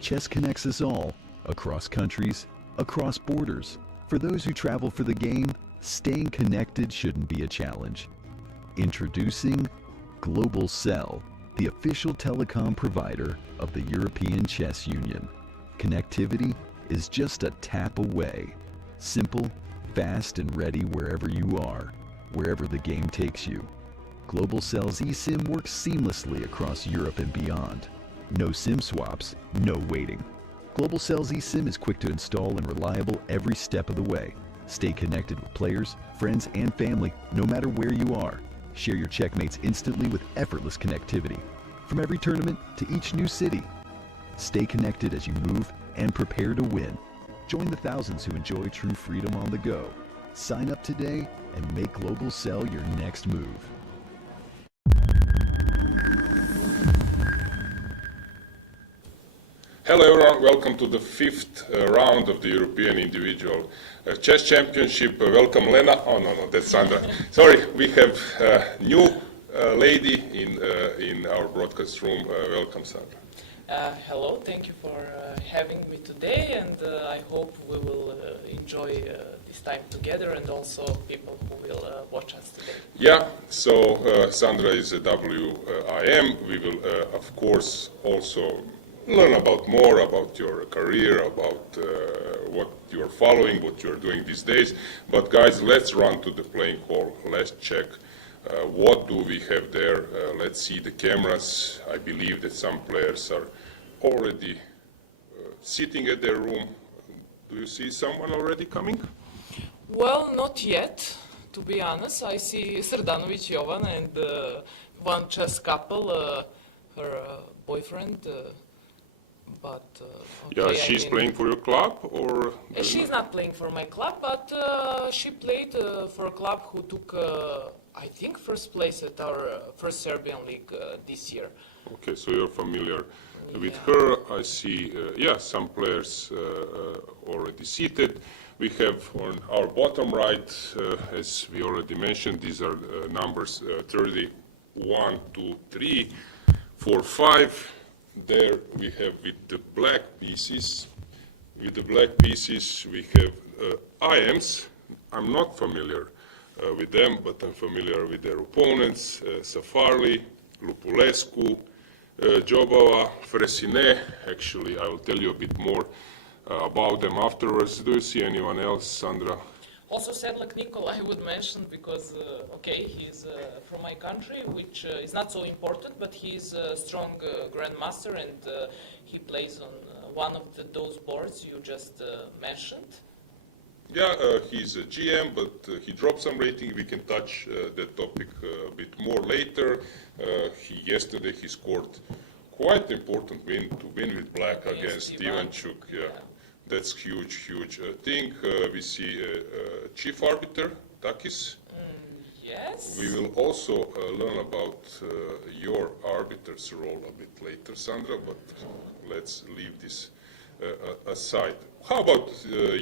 Chess connects us all, across countries, across borders. For those who travel for the game, staying connected shouldn't be a challenge. Introducing Global Cell, the official telecom provider of the European Chess Union. Connectivity is just a tap away. Simple, fast, and ready wherever you are, wherever the game takes you. Global Cell's eSIM works seamlessly across Europe and beyond. No SIM swaps, no waiting. Global Cell's eSIM is quick to install and reliable every step of the way. Stay connected with players, friends, and family, no matter where you are. Share your checkmates instantly with effortless connectivity. From every tournament to each new city. Stay connected as you move and prepare to win. Join the thousands who enjoy true freedom on the go. Sign up today and make Global Cell your next move. Hello everyone, welcome to the fifth round of the European Individual Chess Championship. Welcome Lena. Oh no, that's Sandra. Sorry, we have a new lady in our broadcast room. Welcome Sandra. Hello, thank you for having me today, and I hope we will enjoy this time together, and also people who will watch us today. Yeah, so Sandra is a WIM. We will of course also learn more about your career, about what you're following, what you're doing these days. But guys, let's run to the playing hall. Let's check what do we have there. Let's see the cameras. I believe that some players are already sitting at their room. Do you see someone already coming? Well, not yet, to be honest. I see Srdanovic Jovan and one chess couple, her boyfriend. But okay, yeah, she's playing for your club, or she's not playing for my club, but she played for a club who took, I think, first place at our first Serbian league this year. Okay, so you're familiar with her. I see, yeah, some players already seated. We have on our bottom right, as we already mentioned, these are numbers 31, 2, 3, 4, 5. There we have with the black pieces. With the black pieces we have IMs. I'm not familiar with them, but I'm familiar with their opponents. Safarli, Lupulescu, Jobava, Fresine. Actually, I will tell you a bit more about them afterwards. Do you see anyone else, Sandra? Also, Sedlak Nikol, I would mention because, okay, he's from my country, which is not so important, but he's a strong grandmaster, and he plays on one of those boards you just mentioned. Yeah, he's a GM, but he dropped some rating. We can touch that topic a bit more later. Yesterday he scored quite important win to win with black against Ivanchuk. Yeah. That's huge thing. We see chief arbiter, Takis. Yes. We will also learn about your arbiter's role a bit later, Sandra, but let's leave this aside. How about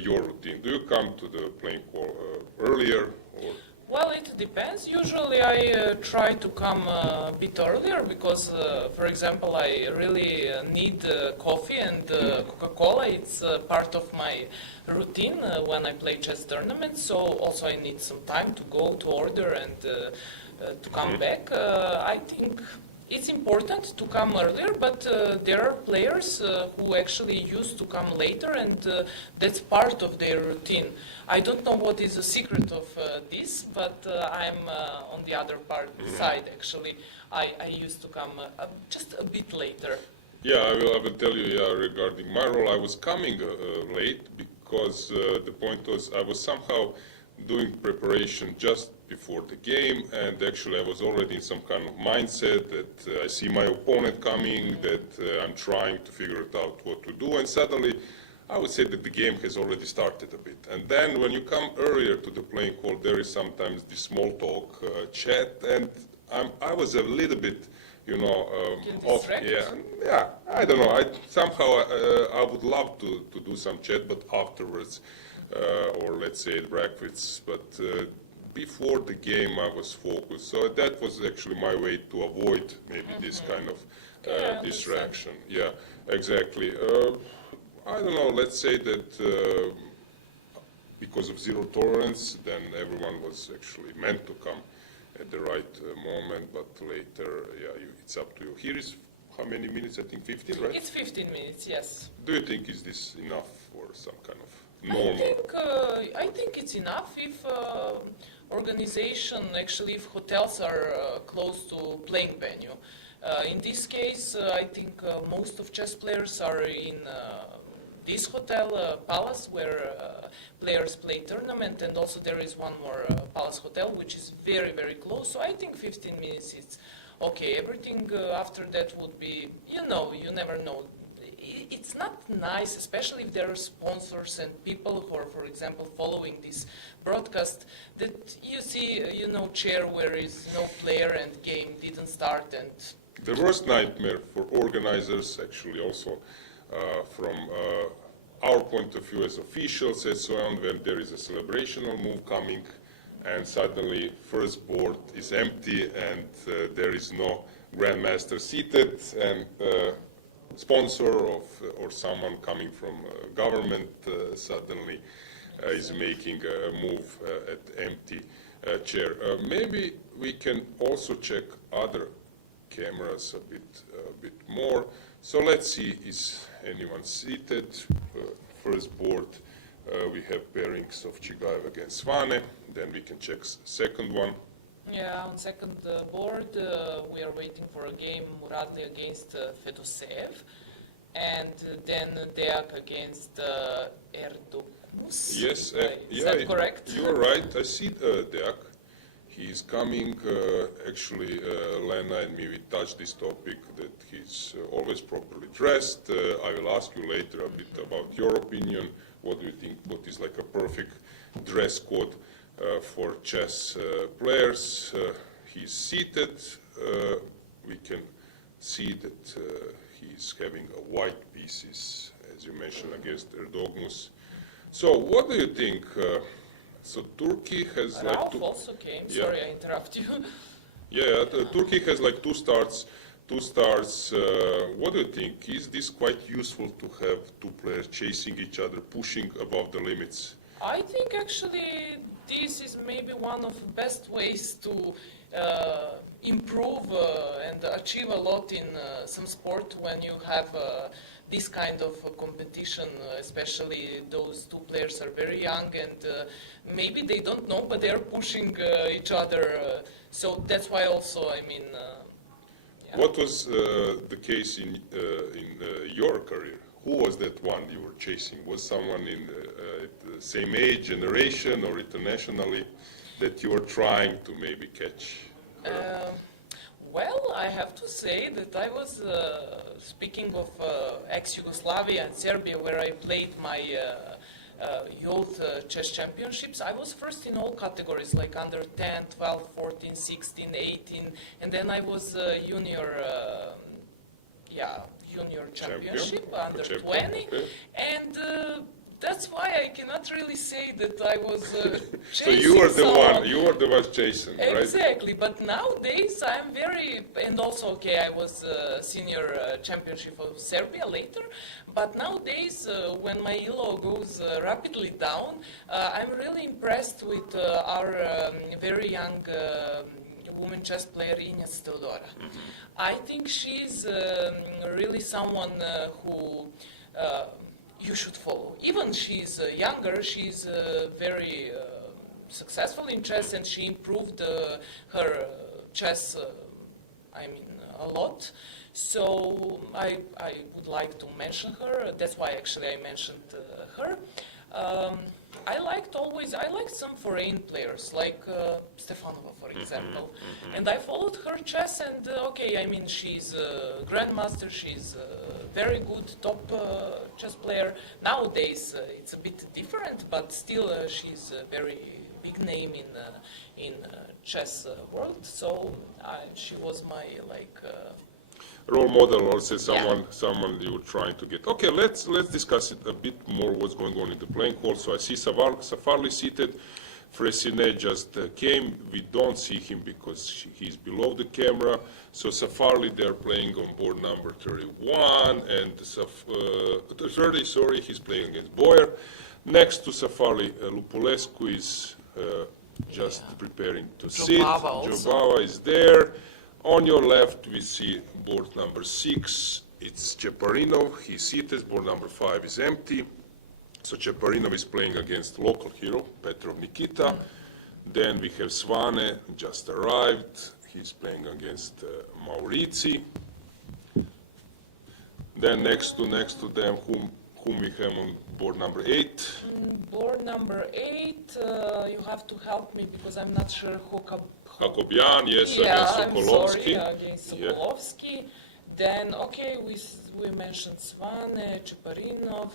your routine? Do you come to the playing hall earlier? Or? Well, it depends. Usually I try to come a bit earlier because, for example, I really need coffee and Coca-Cola. It's part of my routine when I play chess tournaments. So also I need some time to go to order and to come back. I think it's important to come earlier, but there are players who actually used to come later, and that's part of their routine. I don't know what is the secret of this, but I'm on the other side, actually. I used to come just a bit later. Yeah, I will tell you regarding my role. I was coming late because the point was I was somehow doing preparation just before the game, and actually I was already in some kind of mindset that I see my opponent coming, that I'm trying to figure it out what to do, and suddenly I would say that the game has already started a bit. And then when you come earlier to the playing hall, there is sometimes this small talk, chat, and I was a little bit, you know, off. Yeah, I don't know. Somehow I would love to do some chat, but afterwards, or let's say at breakfast, but before the game I was focused. So that was actually my way to avoid maybe this kind of distraction. Yeah, exactly. I don't know, let's say that because of zero tolerance, then everyone was actually meant to come at the right moment, but later, yeah, it's up to you. Here is how many minutes? I think 15, right? It's 15 minutes, yes. Do you think is this enough for some kind of normal? I think it's enough if organization, actually, if hotels are close to playing venue. In this case, I think most of chess players are in this hotel, Palace, where players play tournament, and also there is one more Palace hotel, which is very, very close. So I think 15 minutes is okay. Everything after that would be, you never know. It's not nice, especially if there are sponsors and people who are, for example, following this broadcast, that you see, chair where is no player and game didn't start. And the worst nightmare for organizers, actually also from our point of view as officials and so on, when there is a celebrational move coming and suddenly first board is empty and there is no grandmaster seated, and sponsor or someone coming from government suddenly is making a move at empty chair. Maybe we can also check other cameras a bit more. So let's see, is anyone seated? First board, we have pairings of Chigaev against Svane. Then we can check second one. yeah, on second board, we are waiting for a game, Muradli against Fedoseev, and then Deak against Erdogmus. Yes, Is that correct? You are right. I see Deak. He is coming. Actually, Lena and me, we touched this topic that he's always properly dressed. I will ask you later a bit about your opinion. What do you think? What is like a perfect dress code for chess players? He's seated. We can see that he's having a white pieces, as you mentioned, against Erdogmus. So, what do you think? So Turkey has Ralph also came. Yeah. Sorry, I interrupt you. Yeah, Turkey has like two stars. What do you think? Is this quite useful to have two players chasing each other, pushing above the limits? I think actually this is maybe one of the best ways to improve and achieve a lot in some sport when you have this kind of competition, especially those two players are very young and maybe they don't know, but they're pushing each other. So that's why also, I mean... Yeah. What was the case in your career? Who was that one you were chasing? Was someone in the same age, generation, or internationally that you were trying to maybe catch? Well, I have to say that I was, speaking of ex-Yugoslavia and Serbia, where I played my youth chess championships, I was first in all categories, like under 10, 12, 14, 16, 18, and then I was junior championship, under 20, okay. And that's why I cannot really say that I was So chasing you were the someone. one chasing, right? Exactly, but nowadays I'm very, and also, okay, I was senior championship of Serbia later, but nowadays when my elo goes rapidly down, I'm really impressed with our very young woman chess player Ines Teodora. Mm-hmm. I think she's really someone who you should follow. Even she's younger, she's very successful in chess, and she improved her chess, a lot. So I would like to mention her. That's why actually I mentioned her. I liked some foreign players, like Stefanova, for example. Mm-hmm. And I followed her chess, and she's a grandmaster, she's a very good top chess player. Nowadays it's a bit different, but still she's a very big name in chess world. So she was my role model, or say someone you were trying to get. Okay, let's discuss it a bit more. What's going on in the playing hall? So I see Safarli seated. Fressinet just came. We don't see him because he's below the camera. So Safari, they're playing on board number 31, and 30, sorry, he's playing against Boyer. Next to Safari, Lupulescu is just preparing to sit. Jobava is there. On your left, we see board number 6. It's Cheparinov. He's seated. Board number 5 is empty. So Cheparinov is playing against local hero, Petrov Nikita. Then we have Svane, just arrived. He's playing against Maurizi. Then next to them, whom we have on board number 8. Board number 8, you have to help me because I'm not sure who Hakobian, yes, yeah, against Sokolovsky. I'm sorry, against Sokolovsky. Yeah. Then, okay, we mentioned Svane, Cheparinov.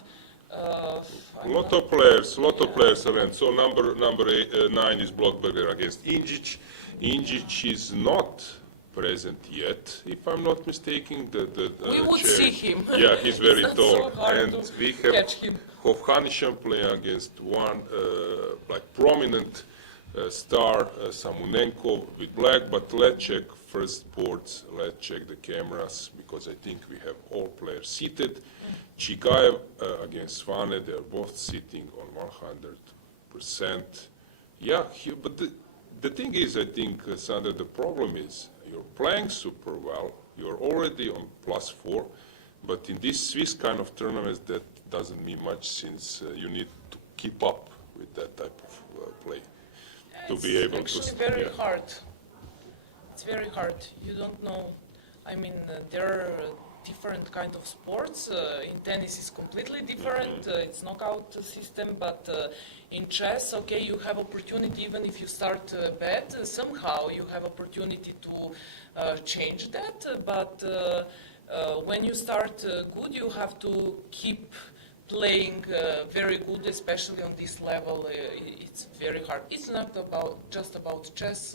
Lot of players event. So number 9 is Blockberger against Injic. Injic is not present yet, if I'm not mistaken. We would chair. See him. Yeah, he's very tall. So and we have Hovhannishan playing against one like prominent star, Samunenko with black. But let's check first boards. Let's check the cameras because I think we have all players seated. Chigaev against Svane, they're both sitting on 100%. Yeah, but the thing is, I think, Sandra, the problem is you're playing super well, you're already on +4, but in this Swiss kind of tournaments, that doesn't mean much since you need to keep up with that type of play to be able to. It's actually very hard. It's very hard. You don't know. I mean, there are different kind of sports. In tennis is completely different. It's knockout system, but in chess, okay, you have opportunity even if you start bad. Somehow you have opportunity to change that. But when you start good, you have to keep playing very good, especially on this level. It's very hard. It's not just about chess.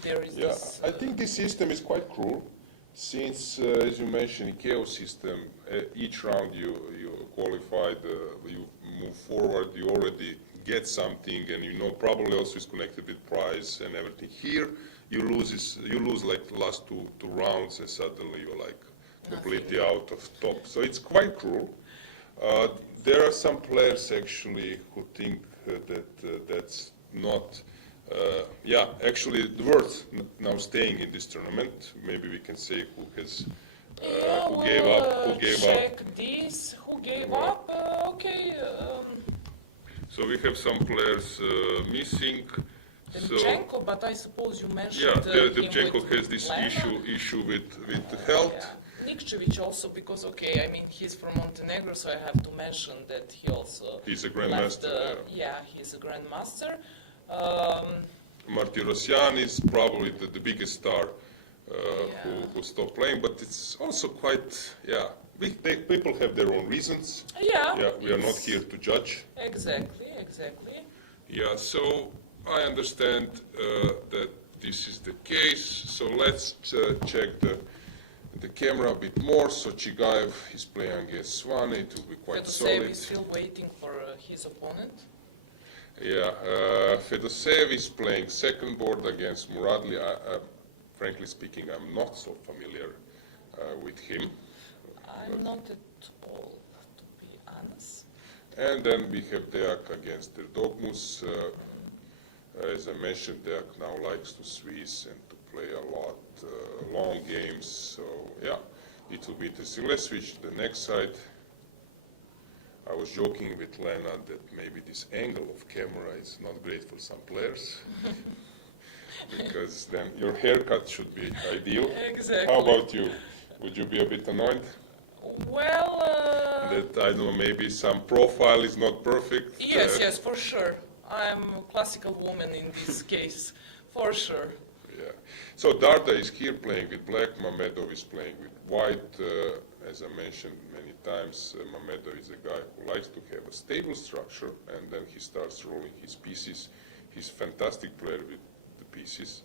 There is this. I think this system is quite cruel. Since, as you mentioned, IKEA system, each round you qualified, you move forward, you already get something, and you know probably also is connected with prize and everything. Here, you lose like the last two rounds, and suddenly you're like completely out of top. So it's quite cruel. There are some players actually who think that that's not. Actually, worth now staying in this tournament. Maybe we can say who has, who gave up. Who gave check up. This. Who gave up? Okay. So we have some players missing. Demchenko, but I suppose you mentioned. Yeah, Demchenko has this issue with health. Yeah. Nikčević also, because okay, I mean he's from Montenegro, so I have to mention that he also. He's a grandmaster. He's a grandmaster. Martirosyan is probably the biggest star who stopped playing, but it's also quite, people have their own reasons. We are not here to judge. Exactly. Yeah, so I understand that this is the case. So let's check the camera a bit more. So Chigaev is playing against Svane. It will be quite solid. is still waiting for his opponent. Fedoseev is playing second board against Muradli. Frankly speaking, I'm not so familiar with him. I'm not at all, to be honest. And then we have Deak against Dogmus. As I mentioned, Deak now likes to Swiss and to play a lot long games. So it will be interesting. Let's switch to the next side. I was joking with Lena that maybe this angle of camera is not great for some players because then your haircut should be ideal. Exactly. How about you? Would you be a bit annoyed? Well, that I don't know, maybe some profile is not perfect? Yes, for sure. I'm a classical woman in this case, for sure. Yeah. So Darda is here playing with black, Mamedov is playing with white. As I mentioned many times, Mamedov is a guy who likes to have a stable structure, and then he starts rolling his pieces. He's a fantastic player with the pieces,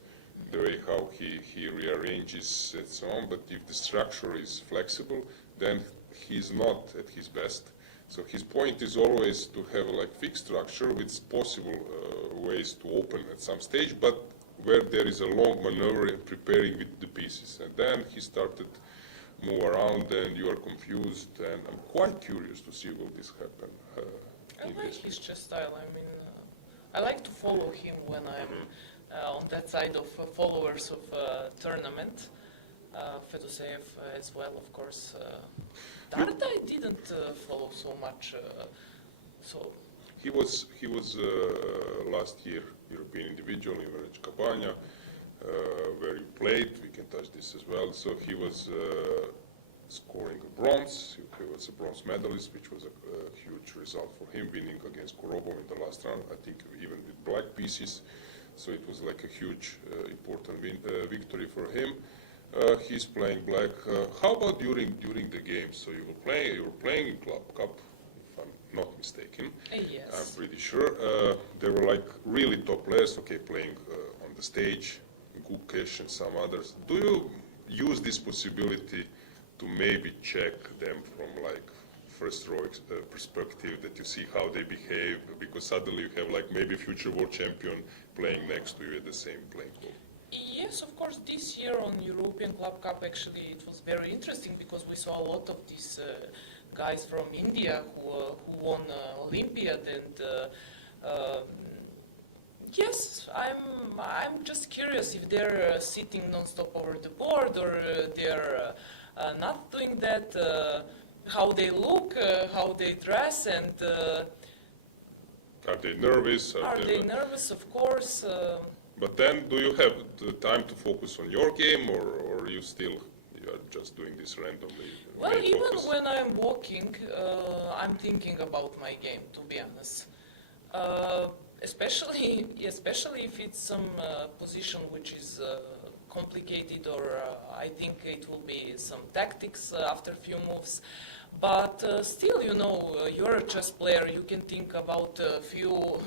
the way how he rearranges and so on. But if the structure is flexible, then he's not at his best. So his point is always to have like fixed structure with possible ways to open at some stage, but where there is a long maneuver and preparing with the pieces. And then he started move around and you are confused, and I'm quite curious to see will this happen. I like his chess style. I mean, I like to follow him when I'm on that side of followers of tournament. Fedoseev as well, of course. Darda I didn't follow so much. So he was last year European individual in Cabana, where he played. We can touch this as well. So he was scoring a bronze. He was a bronze medalist, which was a huge result for him, winning against Korobov in the last round. I think even with black pieces. So it was like a huge, important victory for him. He's playing black. How about during the game? So you were playing in Club Cup, if I'm not mistaken. Yes. I'm pretty sure. There were like really top players, okay, playing on the stage, Gukesh and some others. Do you use this possibility to maybe check them from like first row perspective, that you see how they behave, because suddenly you have like maybe a future world champion playing next to you at the same playing pool? Yes, of course. This year on European Club Cup, actually, it was very interesting because we saw a lot of these guys from India who won Olympiad, and yes, I'm just curious if they're sitting non-stop over the board or they're not doing that. How they look, how they dress, and are they nervous? Are they nervous? Of course. But then, do you have the time to focus on your game, or you are just doing this randomly? Well, even when I'm walking, I'm thinking about my game, to be honest. Especially if it's some position which is complicated, or I think it will be some tactics after a few moves. But still, you know, you're a chess player. You can think about a few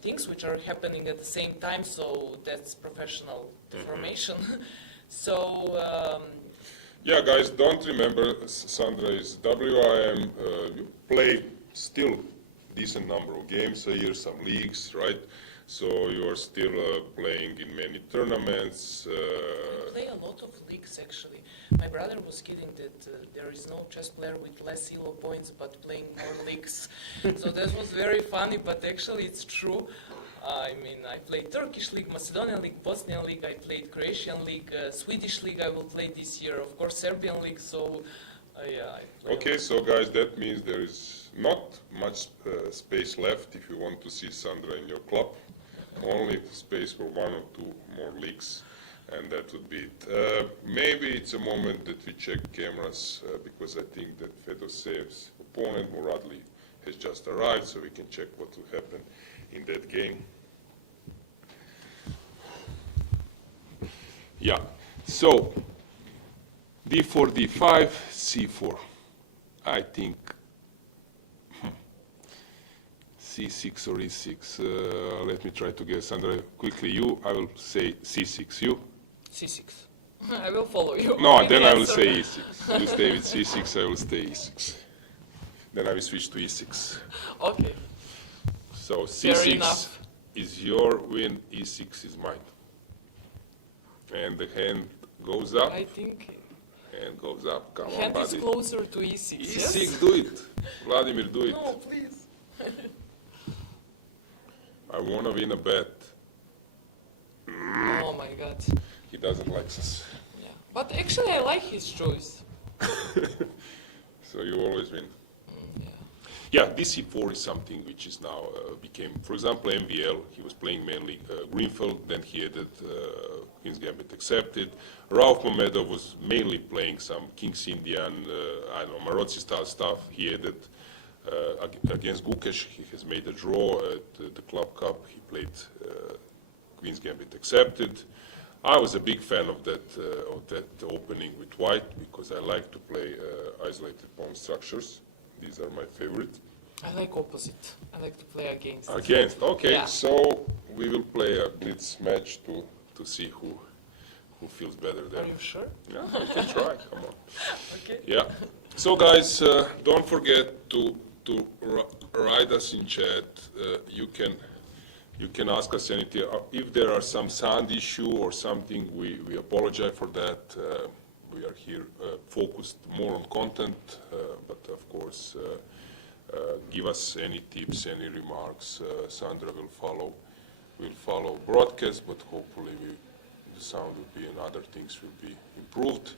things which are happening at the same time. So that's professional formation. So. Yeah, guys, don't remember Sandra is WIM. You play still decent number of games a year, some leagues, right? So you are still playing in many tournaments. I play a lot of leagues, actually. My brother was kidding that there is no chess player with less ELO points but playing more leagues. So that was very funny, but actually it's true. I mean, I played Turkish League, Macedonian League, Bosnian League, I played Croatian League, Swedish League I will play this year, of course Serbian League, so yeah. Okay, so guys, that means there is not much space left if you want to see Sandra in your club. Only space for one or two more leagues, and that would be it. Maybe it's a moment that we check cameras, because I think that Fedoseev's opponent, Muradli, has just arrived, so we can check what will happen in that game. Yeah, so d4, d5, c4. I think c6 or e6. Let me try to guess. Sandra, quickly you. I will say c6. You? C6. I will follow you. No, then I will say e6. You stay with c6, I will stay e6. Then I will switch to e6. Okay. So c6 is your win, e6 is mine. And the hand goes up. I think And goes up. Come on, hand buddy. is closer to e6. e6, Yes? do it. Vladimir, do it. No, please. I want to win a bet. Oh my God. He doesn't like us. Yeah. But actually, I like his choice. So you always win. Yeah. Yeah, DC4 is something which is now became, for example, MVL. He was playing mainly Greenfield, then he added Queen's Gambit accepted. Rauf Mamedov was mainly playing some King's Indian, I don't know, Marozzi style stuff. He added against Gukesh. He has made a draw at the Club Cup. He played Queen's Gambit accepted. I was a big fan of that opening with white because I like to play isolated pawn structures. These are my favorite. I like opposite. I like to play against. Against, okay. Yeah. So we will play a blitz match to see who feels better there. Are you sure? Yeah, we can try. Come on. Okay. Yeah. So guys, don't forget to to write us in chat. You can ask us anything. If there are some sound issue or something, we apologize for that. We are here focused more on content, but of course, give us any tips, any remarks. Sandra will follow broadcast, but hopefully the sound will be and other things will be improved.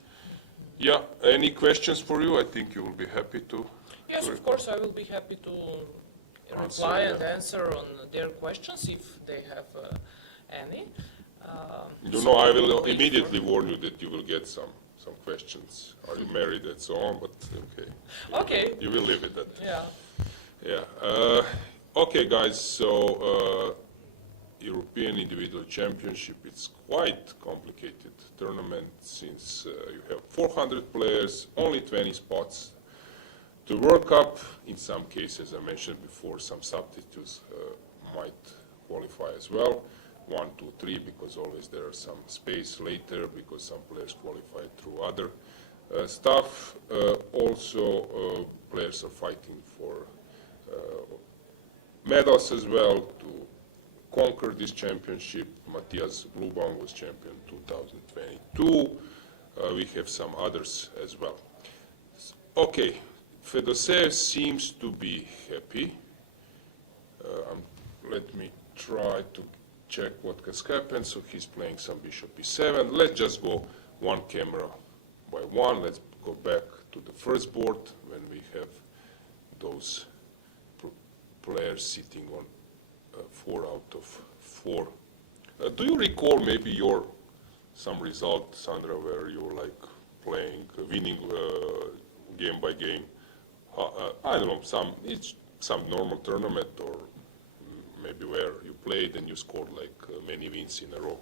Yeah, any questions for you? I think you will be happy to. Yes, of course, I will be happy to reply and answer on their questions if they have any. I will immediately warn you that you will get some questions. Are you married and so on? But okay. Okay. You will live with that. Yeah. Yeah. Okay, guys. So European Individual Championship. It's quite complicated tournament since you have 400 players, only 20 spots. The World Cup, in some cases, I mentioned before, some substitutes might qualify as well. 1, 2, 3, because always there are some space later, because some players qualify through other stuff. Also, players are fighting for medals as well to conquer this championship. Matthias Blubaum was champion 2022. We have some others as well. Okay. Fedoseev seems to be happy. Let me try to check what has happened. So he's playing some bishop e7. Let's just go one camera by one. Let's go back to the first board when we have those players sitting on 4 out of 4. Do you recall maybe some result, Sandra, where you were like playing, winning game by game? I don't know, some normal tournament or maybe where you played and you scored like many wins in a row.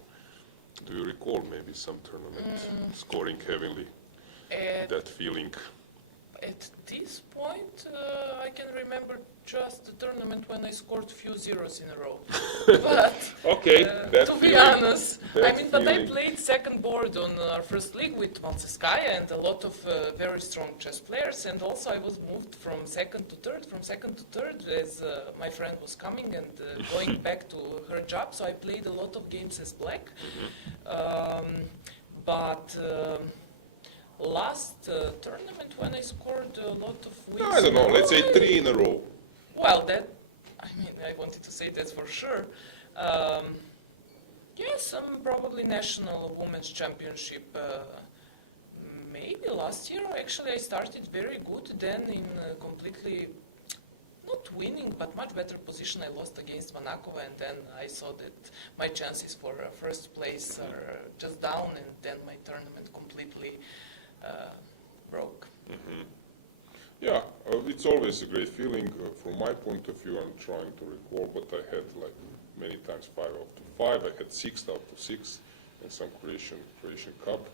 Do you recall maybe some tournament scoring heavily? That feeling? At this point, I can remember just the tournament when I scored few zeros in a row. But okay, to be honest, but I played second board on our first league with Montenegro and a lot of very strong chess players, and also I was moved from second to third as my friend was coming and going back to her job, so I played a lot of games as black. But last tournament when I scored a lot of wins. I don't know, let's say 3 in a row. Well, I wanted to say that for sure. Yes, probably national women's championship. Maybe last year, actually, I started very good. Then in completely, not winning, but much better position, I lost against Vanakova, and then I saw that my chances for first place are just down, and then my tournament completely broke. Mm-hmm. Yeah, it's always a great feeling. From my point of view, I'm trying to recall, but I had like many times 5 out of 5. I had 6 out of 6 in some Croatian Cup.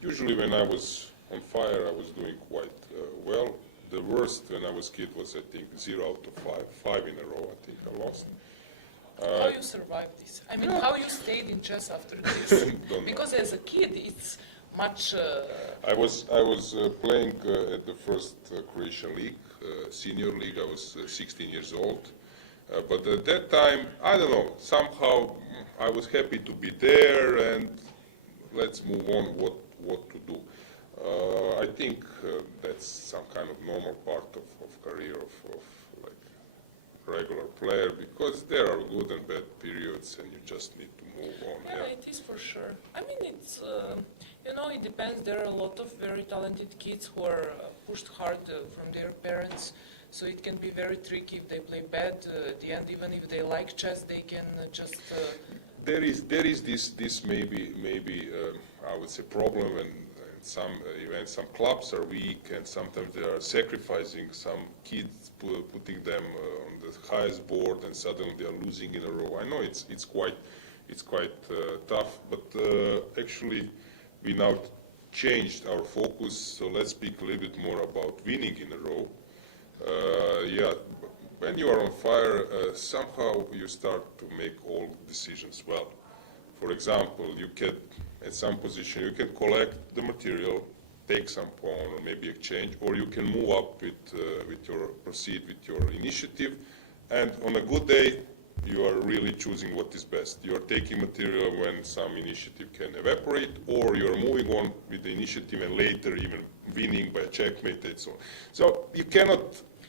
Usually when I was on fire, I was doing quite well. The worst when I was kid was, I think, 0 out of 5 in a row. I think I lost. How you survived this? How you stayed in chess after this? Because as a kid, it's much. I was playing at the first Croatian league, senior league. I was 16 years old, but at that time, I don't know. Somehow, I was happy to be there, and let's move on. What to do? I think that's some kind of normal part of career of like regular player, because there are good and bad periods, and you just need to move on. Yeah, it is for sure. It's. It depends. There are a lot of very talented kids who are pushed hard from their parents, so it can be very tricky if they play bad. At the end, even if they like chess, they can just. There is this maybe I would say problem, and some clubs are weak, and sometimes they are sacrificing some kids, putting them on the highest board, and suddenly they are losing in a row. I know it's quite tough, but actually. We now changed our focus, so let's speak a little bit more about winning in a row. When you are on fire, somehow you start to make all decisions well. For example, you can, at some position, you can collect the material, take some pawn or maybe exchange, or you can move up proceed with your initiative, and on a good day, you are really choosing what is best. You are taking material when some initiative can evaporate, or you are moving on with the initiative and later even winning by a checkmate and so on. So you cannot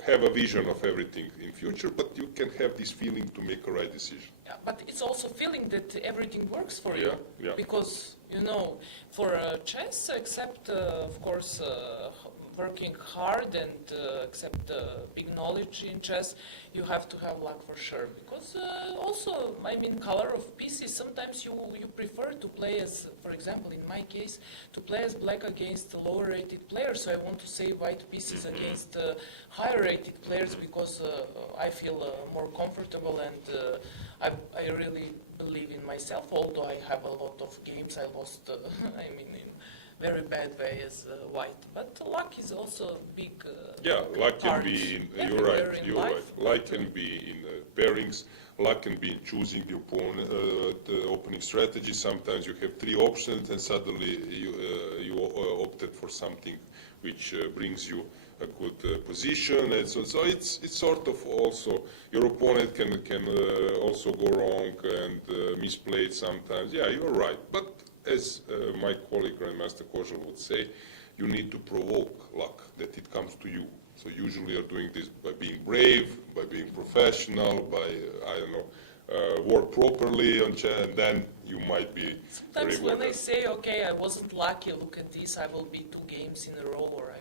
have a vision of everything in future, but you can have this feeling to make a right decision. Yeah, but it's also feeling that everything works for you. Yeah. Because, you know, for chess, except, of course, working hard and accept big knowledge in chess, you have to have luck for sure. Because also, I mean, color of pieces, sometimes you prefer to play as, for example, in my case, to play as black against lower rated players. So I want to say white pieces against higher rated players because I feel more comfortable and I really believe in myself, although I have a lot of games I lost, I mean, in very bad way as white. But luck is also a big luck can part be in, everywhere in you're life. right. Luck can be in pairings, luck can be in choosing the opponent, the opening strategy. Sometimes you have three options and suddenly you opted for something which brings you a good position, and so it's sort of also your opponent can also go wrong and misplay it sometimes. Yeah, you're right. But as my colleague Grandmaster Kožel would say, you need to provoke luck, that it comes to you. So usually you're doing this by being brave, by being professional, by work properly on chess, and then you might be Sometimes when I say, okay, I wasn't lucky, look at this, I will be 2 games in a row, or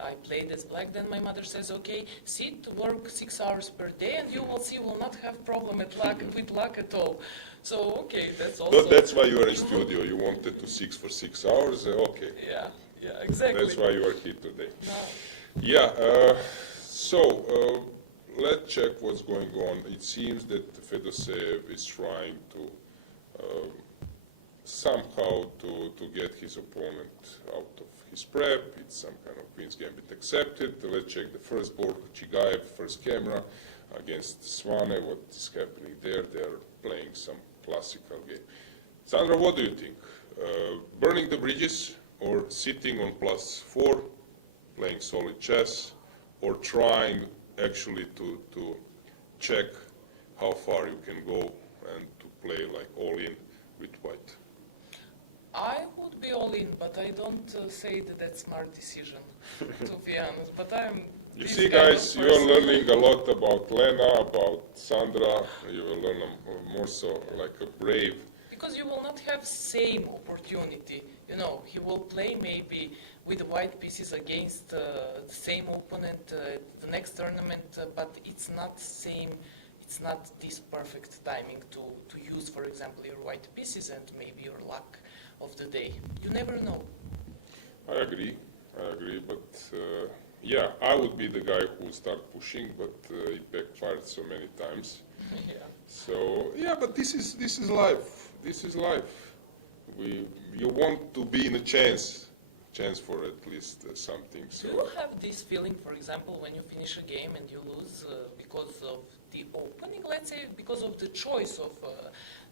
I played as black, then my mother says, okay, sit, work 6 hours per day, and you will see, you will not have problem with luck at all. So, okay, that's also... But that's why you are in studio, you wanted to 6 for 6 hours, okay. Yeah, exactly. That's why you are here today. No. Yeah, let's check what's going on. It seems that Fedoseev is trying to somehow to get his opponent out of his prep. It's some kind of Queen's Gambit accepted. Let's check the first board. Chigaev, first camera against Svane. What is happening there? They're playing some classical game. Sandra, what do you think? Burning the bridges or sitting on +4, playing solid chess, or trying actually to check how far you can go and to play like all in with white? I would be all in, but I don't say that that's smart decision, to be honest. But I'm. You see, guys, you are learning a lot about Lena, about Sandra. You will learn more so like a brave. Because you will not have same opportunity. You know, he will play maybe with white pieces against the same opponent the next tournament, but it's not same. It's not this perfect timing to use, for example, your white pieces and maybe your luck of the day. You never know. I agree, but yeah, I would be the guy who would start pushing, but it backfired so many times. Yeah. So yeah, but this is life. This is life. You want to be in a chance for at least something. So do you have this feeling, for example, when you finish a game and you lose because of the opening, let's say, because of the choice of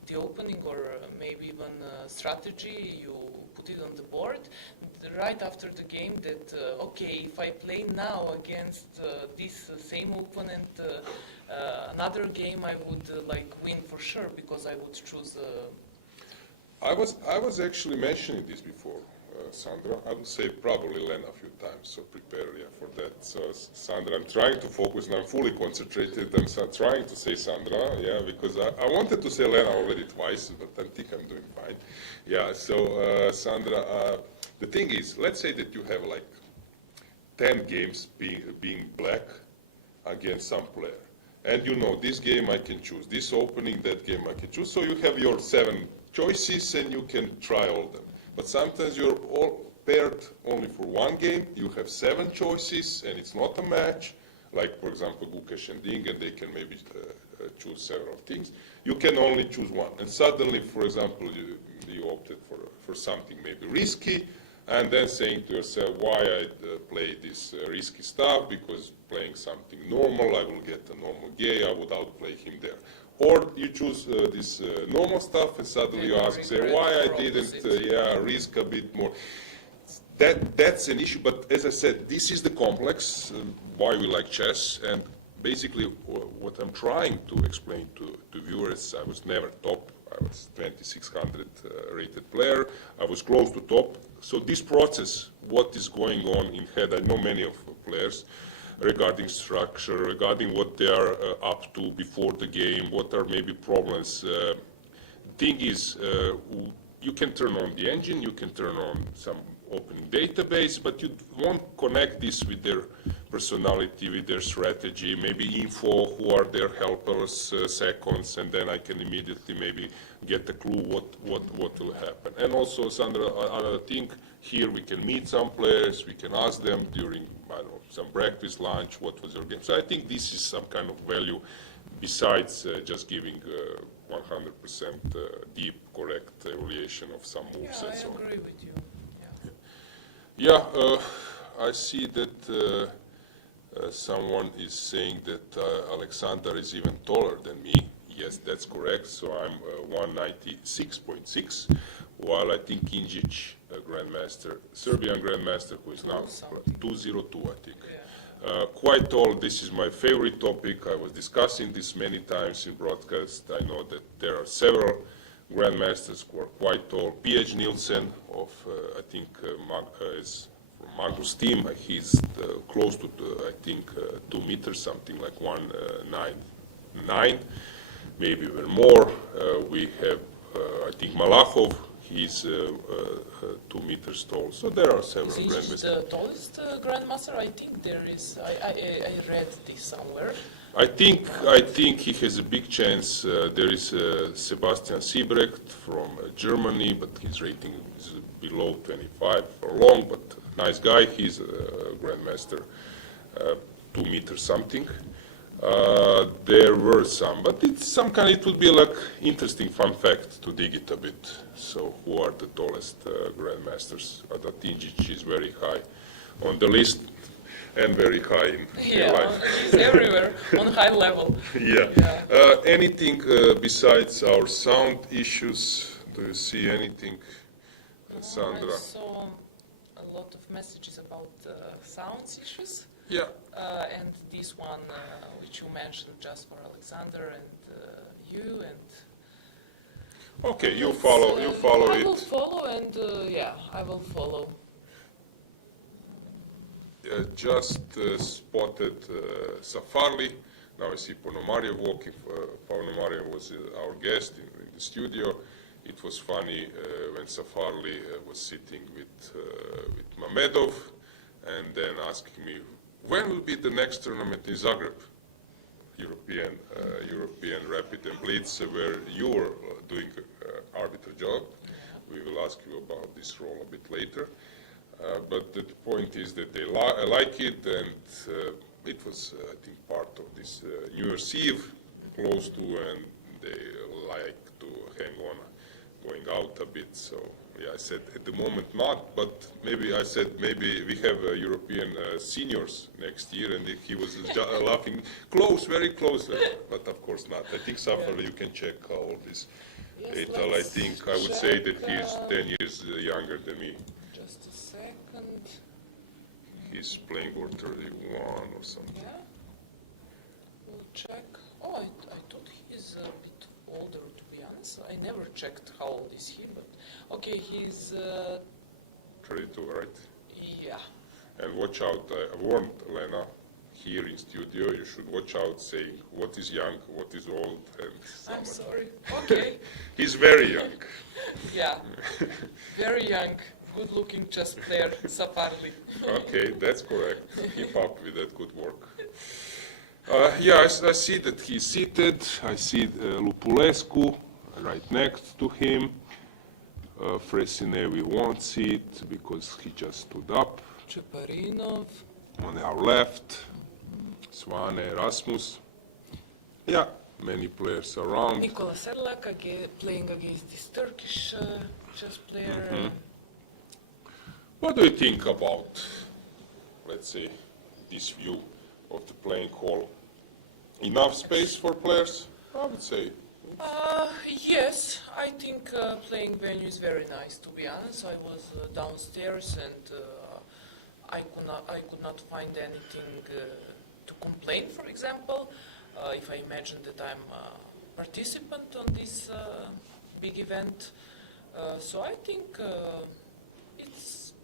the opening or maybe even strategy, you put it on the board right after the game that, okay, if I play now against this same opponent, another game I would like win for sure because I would choose... I was actually mentioning this before, Sandra. I would say probably Lena a few times, so prepare for that. So Sandra, I'm trying to focus and I'm fully concentrated. I'm trying to say Sandra, yeah, because I wanted to say Lena already twice, but I think I'm doing fine. Yeah, so Sandra, the thing is, let's say that you have like 10 games being black against some player. And you know, this game I can choose, this opening, that game I can choose. So you have your 7 choices and you can try all them. But sometimes you're all paired only for one game, you have 7 choices and it's not a match, like for example Gukesh and Ding, and they can maybe choose several things. You can only choose one. And suddenly, for example, you opted for something maybe risky, and then saying to yourself, why I play this risky stuff, because playing something normal, I will get a normal game, I would outplay him there. Or you choose this normal stuff and suddenly you ask, say, why I didn't risk a bit more. that's an issue, but as I said, this is the complex, why we like chess, and basically what I'm trying to explain to viewers, I was never top, I was 2600 rated player, I was close to top, so this process, what is going on in head, I know many of players, regarding structure, regarding what they are up to before the game, what are maybe problems. Thing is, you can turn on the engine, you can turn on some opening database, but you won't connect this with their personality, with their strategy, maybe info, who are their helpers, seconds, and then I can immediately maybe get a clue what will happen. And also, Sandra, another thing, here we can meet some players, we can ask them during, I don't know, some breakfast, lunch, what was your game. So I think this is some kind of value besides just giving 100% deep, correct evaluation of some moves and so on. I agree with you. Yeah, I see that someone is saying that Alexander is even taller than me. Yes, that's correct. So I'm 196.6, while I think Injic, Grandmaster, Serbian Grandmaster, who is now 202, I think. Yeah. Quite tall. This is my favorite topic. I was discussing this many times in broadcast. I know that there are several Grandmasters who are quite tall. P.H. Nielsen of, I think, is from Magnus team. He's close to, I think, 2 meters, something like 199, maybe even more. We have, I think, Malachov. He's 2 meters tall. So there are several Grandmasters. Is he the tallest Grandmaster? I think there is. I read this somewhere. I think he has a big chance. There is Sebastian Siebrecht from Germany, but his rating is below 25 for long, but nice guy. He's a Grandmaster, 2 meters something. There were some, but it's some kind, it would be like interesting fun fact to dig it a bit. So who are the tallest Grandmasters? Tinjic is very high on the list. And very high in life. He's everywhere on high level. Yeah. Anything besides our sound issues? Do you see anything, Sandra? I saw a lot of messages about sound issues. Yeah. And this one, which you mentioned just for Alexander and you and. Okay, you follow it. I will follow and I will follow. Just spotted Safarli. Now I see Ponomarev walking. Ponomarev was our guest in the studio. It was funny when Safarli was sitting with Mamedov and then asking me, when will be the next tournament in Zagreb? European Rapid and Blitz, where you were doing arbiter job. We will ask you about this role a bit later. But the point is that they like it, and it was, I think, part of this New Year's Eve, close to, and they like to hang on, going out a bit. So, yeah, I said at the moment not, but maybe I said maybe we have European seniors next year, and he was laughing close, very close, but of course not. I think Safar, you can check all this data. I think I would say that he's 10 years younger than me. Just a second. He's playing or 31 or something. Yeah. We'll check. Oh, I thought he's a bit older, to be honest. I never checked how old is he, but okay, he's 32, right? Yeah. And watch out, I warned Lena here in studio, you should watch out saying what is young, what is old, and so I'm much. sorry. Okay. He's very young. Yeah. Very young. Good-looking chess player, Safarli. Okay, that's correct. Keep up with that good work. Yeah, I see that he's seated. I see Lupulescu right next to him. Fresinev we won't see it because he just stood up. Cheparinov. On our left, Svane, Rasmus. Yeah, many players around. Nikola Sedlak playing against this Turkish chess player. Mm-hmm. What do you think about, let's say, this view of the playing hall? Enough space for players? I would say Yes, I think playing venue is very nice. To be honest, I was downstairs and I could not find anything to complain. For example, if I imagine that I'm a participant on this big event, so I think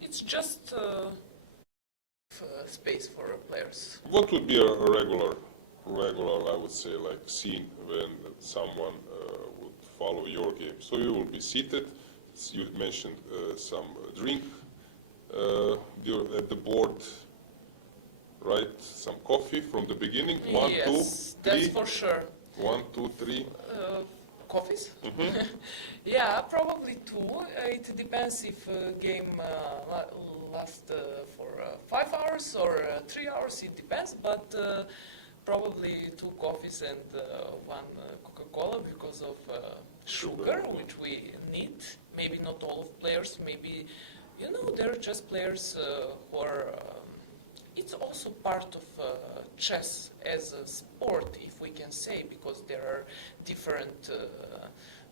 it's just space for players. What would be a regular, I would say, like scene when someone would follow your game? So you will be seated. You mentioned some drink at the board, right? Some coffee from the beginning. One, Yes, two, that's three. for sure. 1, 2, 3. Coffees? Yeah, probably two. It depends if game lasts for 5 hours or 3 hours. It depends, but probably 2 coffees and 1 Coca-Cola because of sugar, which we need. Maybe not all of players. Maybe there are just players who are. It's also part of chess as a sport, if we can say, because there are different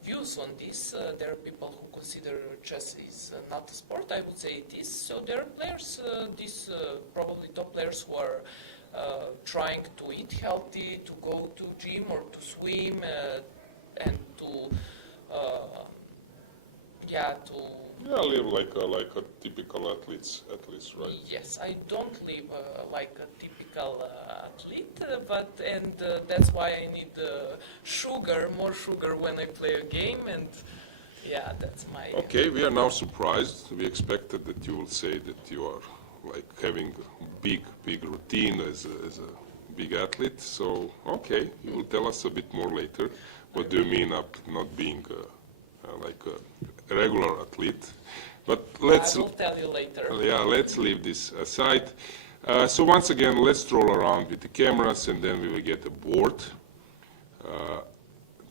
views on this. There are people who consider chess is not a sport. I would say it is. So there are players, these probably top players, who are trying to eat healthy, to go to gym or to swim, and to Live like a typical athletes, right? Yes, I don't live like a typical athlete, but that's why I need more sugar when I play a game, and yeah, that's my. Okay, we are now surprised. We expected that you will say that you are like having a big routine as a big athlete. So okay, you will tell us a bit more later. What do you mean of not being like a regular athlete? But I will tell you later. Yeah, let's leave this aside. So once again, let's stroll around with the cameras and then we will get a board.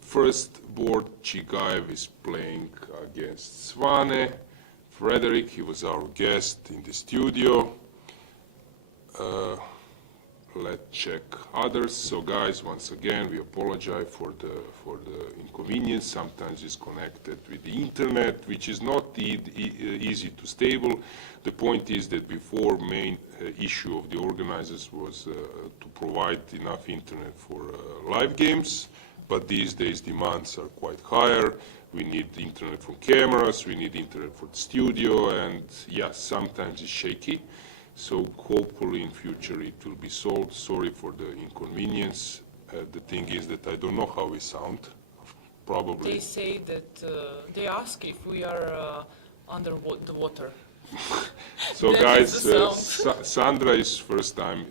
First board, Chigaev is playing against Svane. Frederick, he was our guest in the studio. Let's check others. So guys, once again, we apologize for the inconvenience. Sometimes it's connected with the internet, which is not easy to stable. The point is that before, main issue of the organizers was to provide enough internet for live games, but these days demands are quite higher. We need internet from cameras, we need internet for the studio, and yes, sometimes it's shaky. So hopefully in future it will be solved. Sorry for the inconvenience. The thing is that I don't know how we sound. Probably. They say that they ask if we are under the water. So That guys, is the sound. Sandra is first time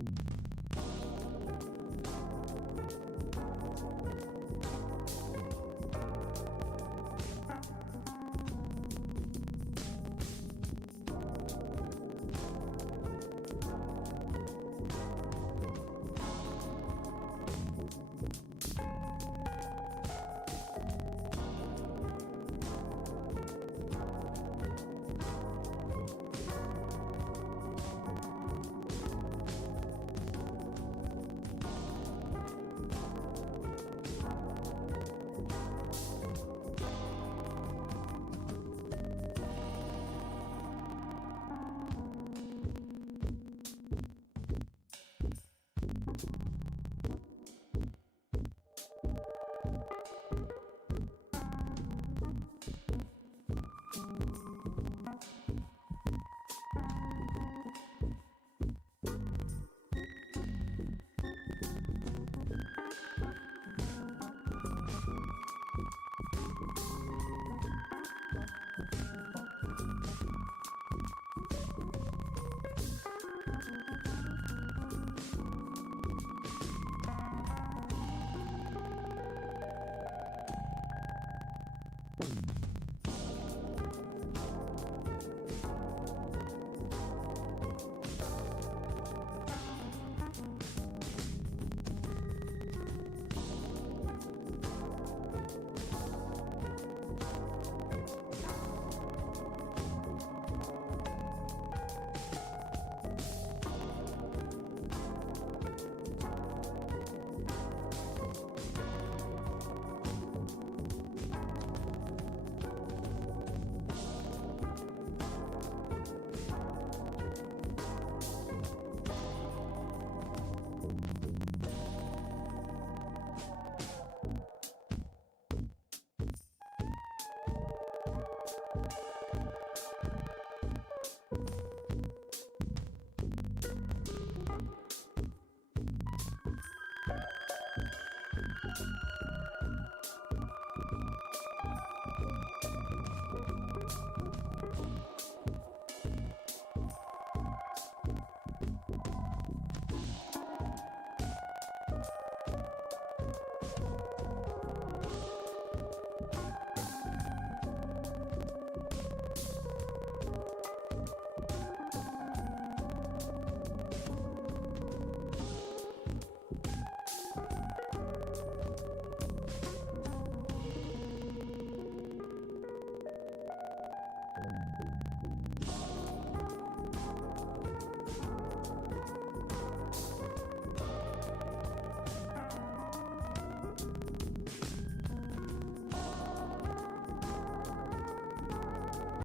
you